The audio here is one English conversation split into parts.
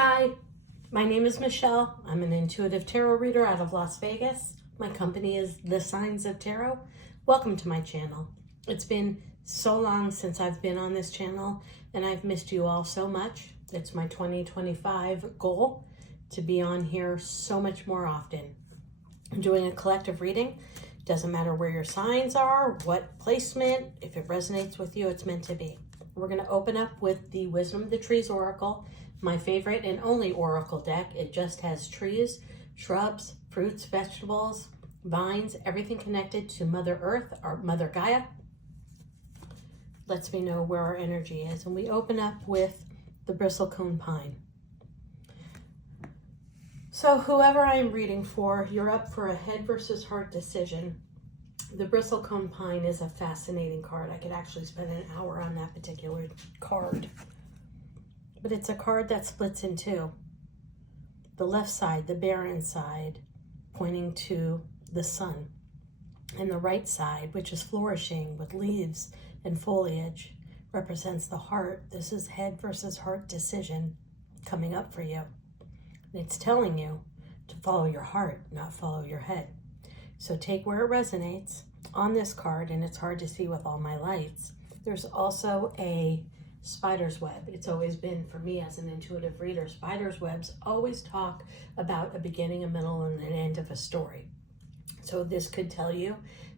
Hi, my name is Michelle. I'm an intuitive tarot reader out of Las Vegas. My company is The Signs of Tarot. Welcome to my channel. It's been so long since I've been on this channel and I've missed you all so much. It's my 2025 goal to be on here so much more often. I'm doing a collective reading. Doesn't matter where your signs are, what placement, if it resonates with you, it's meant to be. We're going to open up with the Wisdom of the Trees Oracle, my favorite and only oracle deck. It just has trees, shrubs, fruits, vegetables, vines, everything connected to Mother Earth or Mother Gaia. Lets me know where our energy is. And we open up with the bristlecone pine. So whoever I'm reading for, you're up for a head versus heart decision. The bristlecone pine is a fascinating card. I could actually spend an hour on that particular card. But it's a card that splits in two. The left side, the barren side, pointing to the sun. And the right side, which is flourishing with leaves and foliage, represents the heart. This is head versus heart decision coming up for you. And it's telling you to follow your heart, not follow your head. So take where it resonates on this card, and it's hard to see with all my lights. There's also a spider's web. It's always been, for me as an intuitive reader, spider's webs always talk about a beginning, a middle, and an end of a story. So this could tell you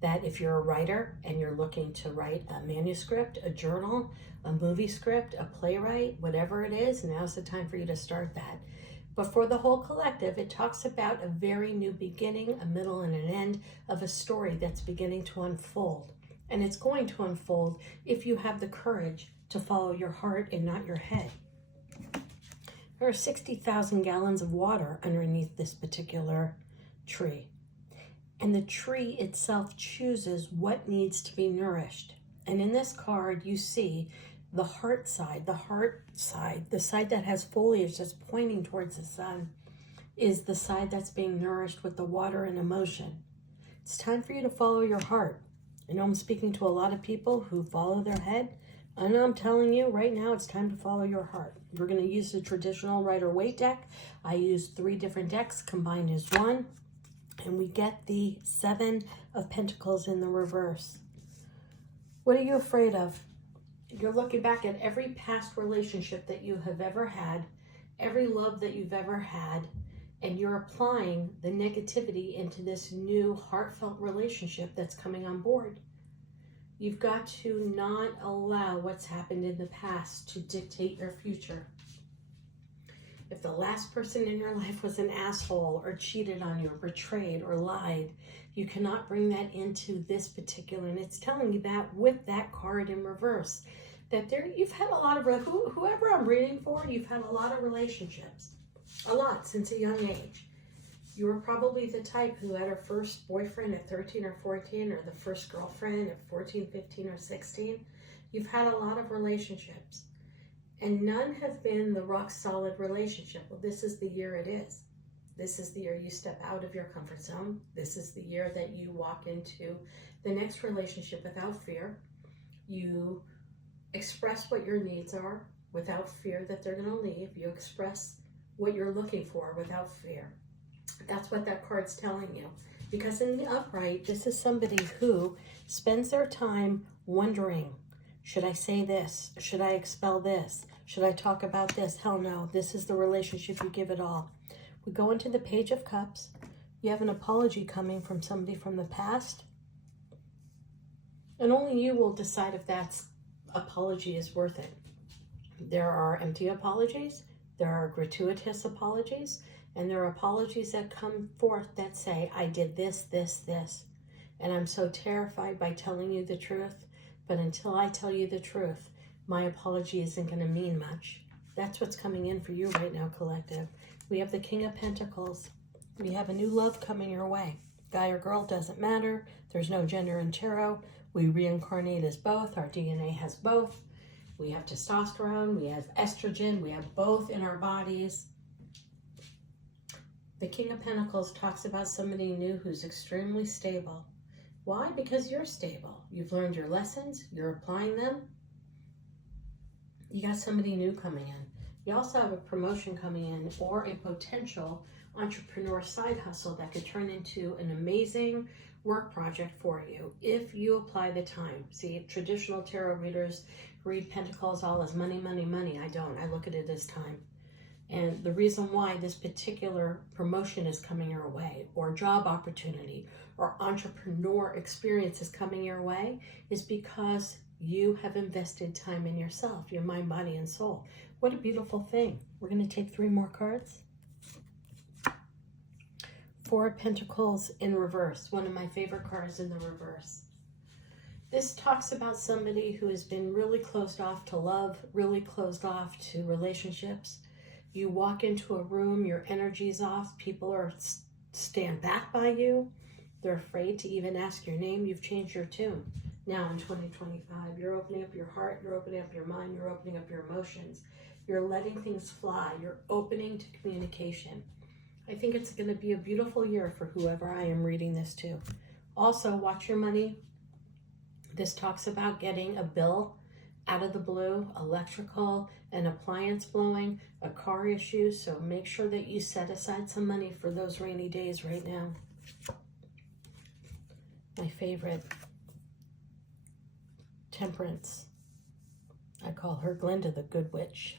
that if you're a writer and you're looking to write a manuscript, a journal, a movie script, a playwright, whatever it is, now's the time for you to start that. But for the whole collective, it talks about a very new beginning, a middle, and an end of a story that's beginning to unfold. And it's going to unfold if you have the courage to follow your heart and not your head. There are 60,000 gallons of water underneath this particular tree. And the tree itself chooses what needs to be nourished. And in this card, you see the heart side, the side that has foliage that's pointing towards the sun, is the side that's being nourished with the water and emotion. It's time for you to follow your heart. I know I'm speaking to a lot of people who follow their head. I know I'm telling you right now, it's time to follow your heart. We're going to use the traditional Rider-Waite deck. I used 3 different decks combined as one. And we get the 7 of Pentacles in the reverse. What are you afraid of? You're looking back at every past relationship that you have ever had, every love that you've ever had, and you're applying the negativity into this new heartfelt relationship that's coming on board. You've got to not allow what's happened in the past to dictate your future. If the last person in your life was an asshole or cheated on you or betrayed or lied, you cannot bring that into this particular, and it's telling you that with that card in reverse, that you've had a lot of, whoever I'm reading for, you've had a lot of relationships, a lot since a young age. You were probably the type who had her first boyfriend at 13 or 14, or the first girlfriend at 14, 15, or 16. You've had a lot of relationships, and none have been the rock solid relationship. Well, this is the year it is. This is the year you step out of your comfort zone. This is the year that you walk into the next relationship without fear. You express what your needs are without fear that they're going to leave. You express what you're looking for without fear. That's what that card's telling you. Because in the upright, this is somebody who spends their time wondering, should I say this? Should I expel this? Should I talk about this? Hell no. This is the relationship you give it all. We go into the Page of Cups. You have an apology coming from somebody from the past. And only you will decide if that apology is worth it. There are empty apologies. There are gratuitous apologies. And there are apologies that come forth that say, I did this, this, this. And I'm so terrified by telling you the truth. But until I tell you the truth, my apology isn't going to mean much. That's what's coming in for you right now, collective. We have the King of Pentacles. We have a new love coming your way. Guy or girl, doesn't matter. There's no gender in tarot. We reincarnate as both. Our DNA has both. We have testosterone. We have estrogen. We have both in our bodies. The King of Pentacles talks about somebody new who's extremely stable. Why? Because you're stable. You've learned your lessons. You're applying them. You got somebody new coming in. You also have a promotion coming in or a potential entrepreneur side hustle that could turn into an amazing work project for you if you apply the time. See, traditional tarot readers read Pentacles all as money, money, money. I don't. I look at it as time. And the reason why this particular promotion is coming your way, or job opportunity, or entrepreneur experience is coming your way, is because you have invested time in yourself, your mind, body, and soul. What a beautiful thing. We're going to take 3 more cards. 4 of Pentacles in reverse, one of my favorite cards in the reverse. This talks about somebody who has been really closed off to love, really closed off to relationships. You walk into a room, your energy's off, people are stand back by you. They're afraid to even ask your name. You've changed your tune. Now in 2025, you're opening up your heart, you're opening up your mind, you're opening up your emotions. You're letting things fly. You're opening to communication. I think it's going to be a beautiful year for whoever I am reading this to. Also, watch your money. This talks about getting a bill out of the blue, electrical, an appliance blowing, a car issue. So make sure that you set aside some money for those rainy days right now. My favorite, Temperance. I call her Glinda the Good Witch.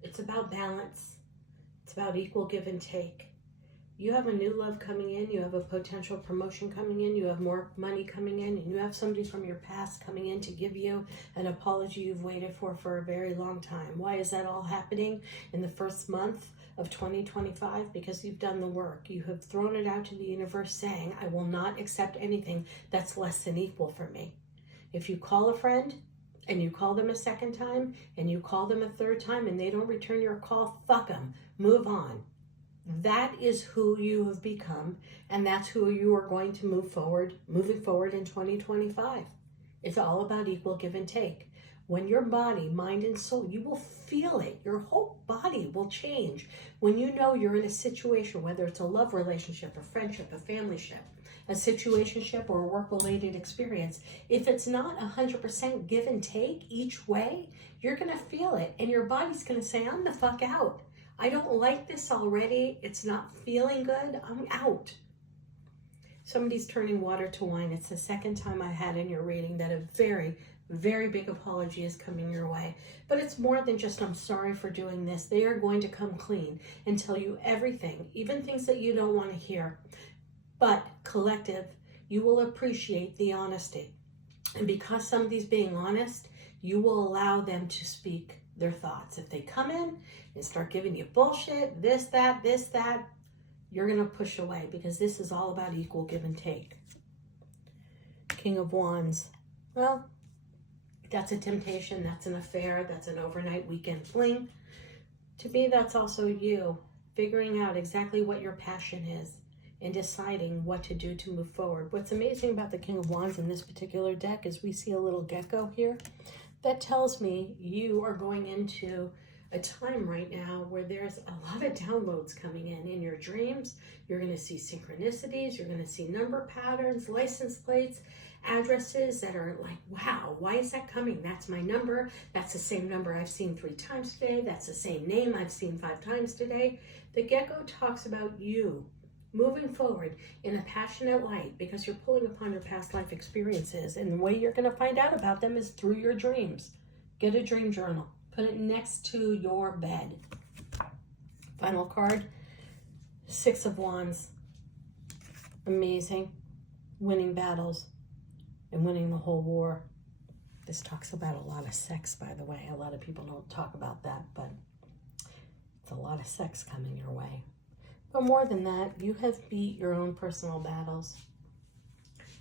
It's about balance. It's about equal give and take. You have a new love coming in. You have a potential promotion coming in. You have more money coming in. And you have somebody from your past coming in to give you an apology you've waited for a very long time. Why is that all happening in the first month of 2025? Because you've done the work. You have thrown it out to the universe saying, I will not accept anything that's less than equal for me. If you call a friend, and you call them a second time, and you call them a third time, and they don't return your call, fuck them. Move on. That is who you have become, and that's who you are going to moving forward in 2025. It's all about equal give and take. When your body, mind, and soul, you will feel it. Your whole body will change when you know you're in a situation, whether it's a love relationship, a friendship, a familyship, a situationship, or a work-related experience. If it's not 100% give and take each way, you're going to feel it, and your body's going to say, I'm the fuck out. I don't like this already. It's not feeling good. I'm out. Somebody's turning water to wine. It's the second time I've had in your reading that a very, very big apology is coming your way. But it's more than just, I'm sorry for doing this. They are going to come clean and tell you everything, even things that you don't want to hear. But collective, you will appreciate the honesty. And because somebody's being honest, you will allow them to speak their thoughts. If they come in and start giving you bullshit, this, that, you're going to push away, because this is all about equal give and take. King of Wands. Well, that's a temptation. That's an affair. That's an overnight weekend fling. To me, that's also you figuring out exactly what your passion is and deciding what to do to move forward. What's amazing about the King of Wands in this particular deck is we see a little gecko here. That tells me you are going into a time right now where there's a lot of downloads coming in your dreams. You're going to see synchronicities. You're going to see number patterns, license plates, addresses that are like, wow, why is that coming? That's my number. That's the same number I've seen 3 times today. That's the same name I've seen 5 times today. The gecko talks about you moving forward in a passionate light, because you're pulling upon your past life experiences, and the way you're going to find out about them is through your dreams. Get a dream journal. Put it next to your bed. Final card, 6 of Wands. Amazing. Winning battles and winning the whole war. This talks about a lot of sex, by the way. A lot of people don't talk about that, but it's a lot of sex coming your way. But more than that, you have beat your own personal battles.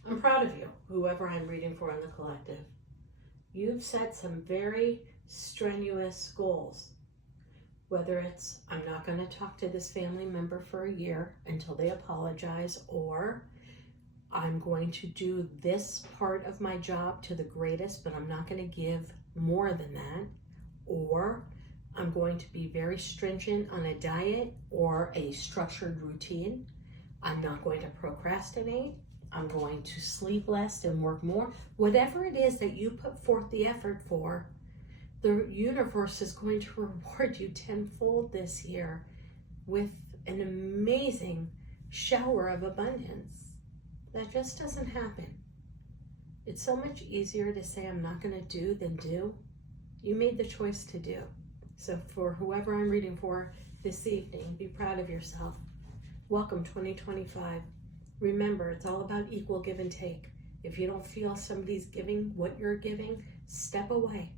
I'm proud of you, whoever I'm reading for in the collective. You've set some very strenuous goals. Whether it's, I'm not going to talk to this family member for a year until they apologize, or I'm going to do this part of my job to the greatest, but I'm not going to give more than that, or I'm going to be very stringent on a diet or a structured routine. I'm not going to procrastinate. I'm going to sleep less and work more. Whatever it is that you put forth the effort for, the universe is going to reward you tenfold this year with an amazing shower of abundance. That just doesn't happen. It's so much easier to say I'm not going to do than do. You made the choice to do. So for whoever I'm reading for this evening, be proud of yourself. Welcome 2025. Remember, it's all about equal give and take. If you don't feel somebody's giving what you're giving, step away.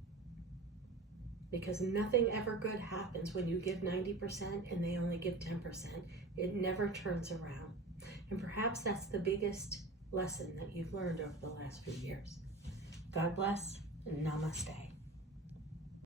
Because nothing ever good happens when you give 90% and they only give 10%. It never turns around. And perhaps that's the biggest lesson that you've learned over the last few years. God bless and namaste.